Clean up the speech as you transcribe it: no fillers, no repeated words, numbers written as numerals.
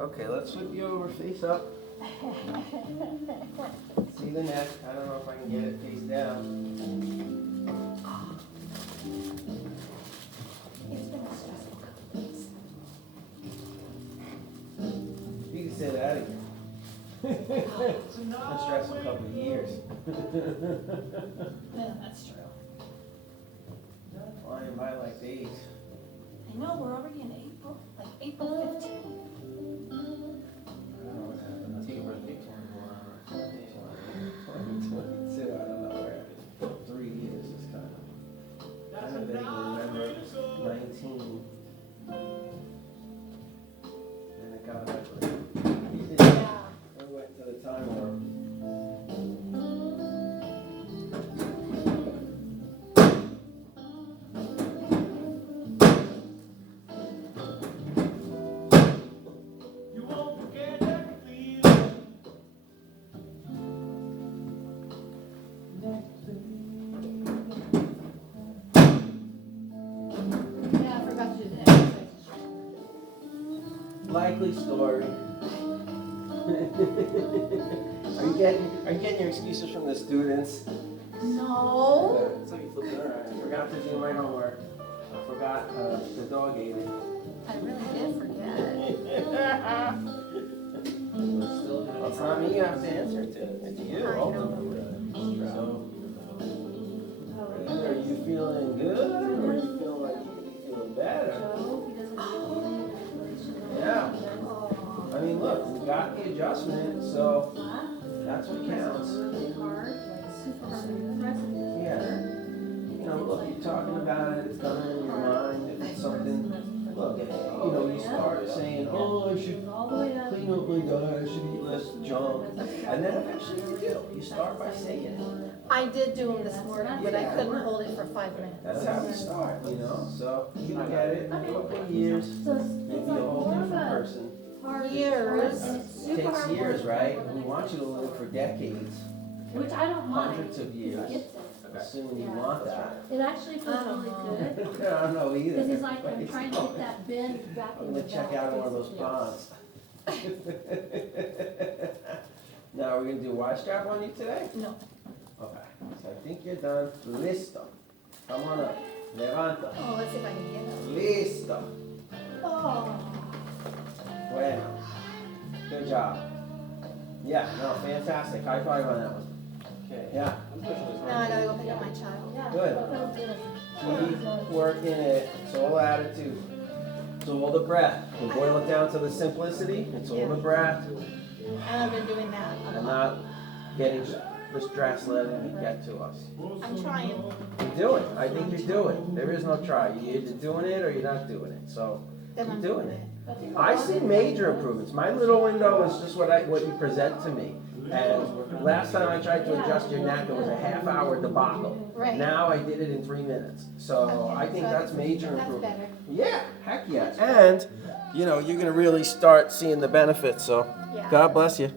Okay, let's flip you over face up. See the neck. I don't know if I can get it face down. It's been a stressful couple weeks. You can say that again. It's been a stressful couple of years. Yeah, that's true. Flying by like days. I know, we're already in April, like April 15th. I don't know what happened. Take a birthday 2022. I don't know where. 3 years is kind of vaguely remember 19. And it got ugly. Yeah. We went to the time warp. Yeah, I forgot to do the exercise. Likely story. Are you getting your excuses from the students? No. So you flipped it around. I forgot to do my homework. I forgot the dog ate it. I really did forget. Well, it's not me you have to answer to. It's you, I know. ultimately. So, are you feeling good or are you feeling like you're feeling better? Yeah. Oh. I mean, look, we got the adjustment, so that's what counts. Yeah. You know, look, you're talking about it, it's done in your mind, if it's something, look, you know, you start saying, oh, I should clean up my diet, I should eat less junk, and then eventually you do. You start by saying it. I did do them this morning, but I couldn't hold it for 5 minutes. That's how we start, you know, so you look at it, in a couple of years, maybe a whole different person. Years. It takes years, right? We want you to live for decades, Which I don't mind. hundreds of years, assuming you want that. It actually feels really good. I don't know either. Because it's like I'm trying to get that bend back I'm in the gonna check back. out one of those ponds. Now, are we gonna do a Y strap on you today? No. Okay, so I think you're done. Listo. Come on up. Levanta. Oh, let's see if I can get it. Listo. Oh. Bueno. Good job. Yeah, no, fantastic. High five on that one. Okay, yeah. Now I gotta go pick up my child. Good. Keep working it. It's all attitude. It's all the breath. We boil it down to the simplicity. It's all the breath. And I've been doing that a And lot. not getting the stress letting it get to us. I'm trying. You're doing it. I think you're doing it. There is no try. You're either doing it or you're not doing it. So Then keep I'm doing it. I see major improvements. My little window is just what you present to me. And last time I tried to adjust your neck, it was a half-hour debacle. Right. Now I did it in 3 minutes. So I think that's major That's improvement. better. Yeah, heck yeah. And, you know, you're gonna really start seeing the benefits. So Yeah. God bless you.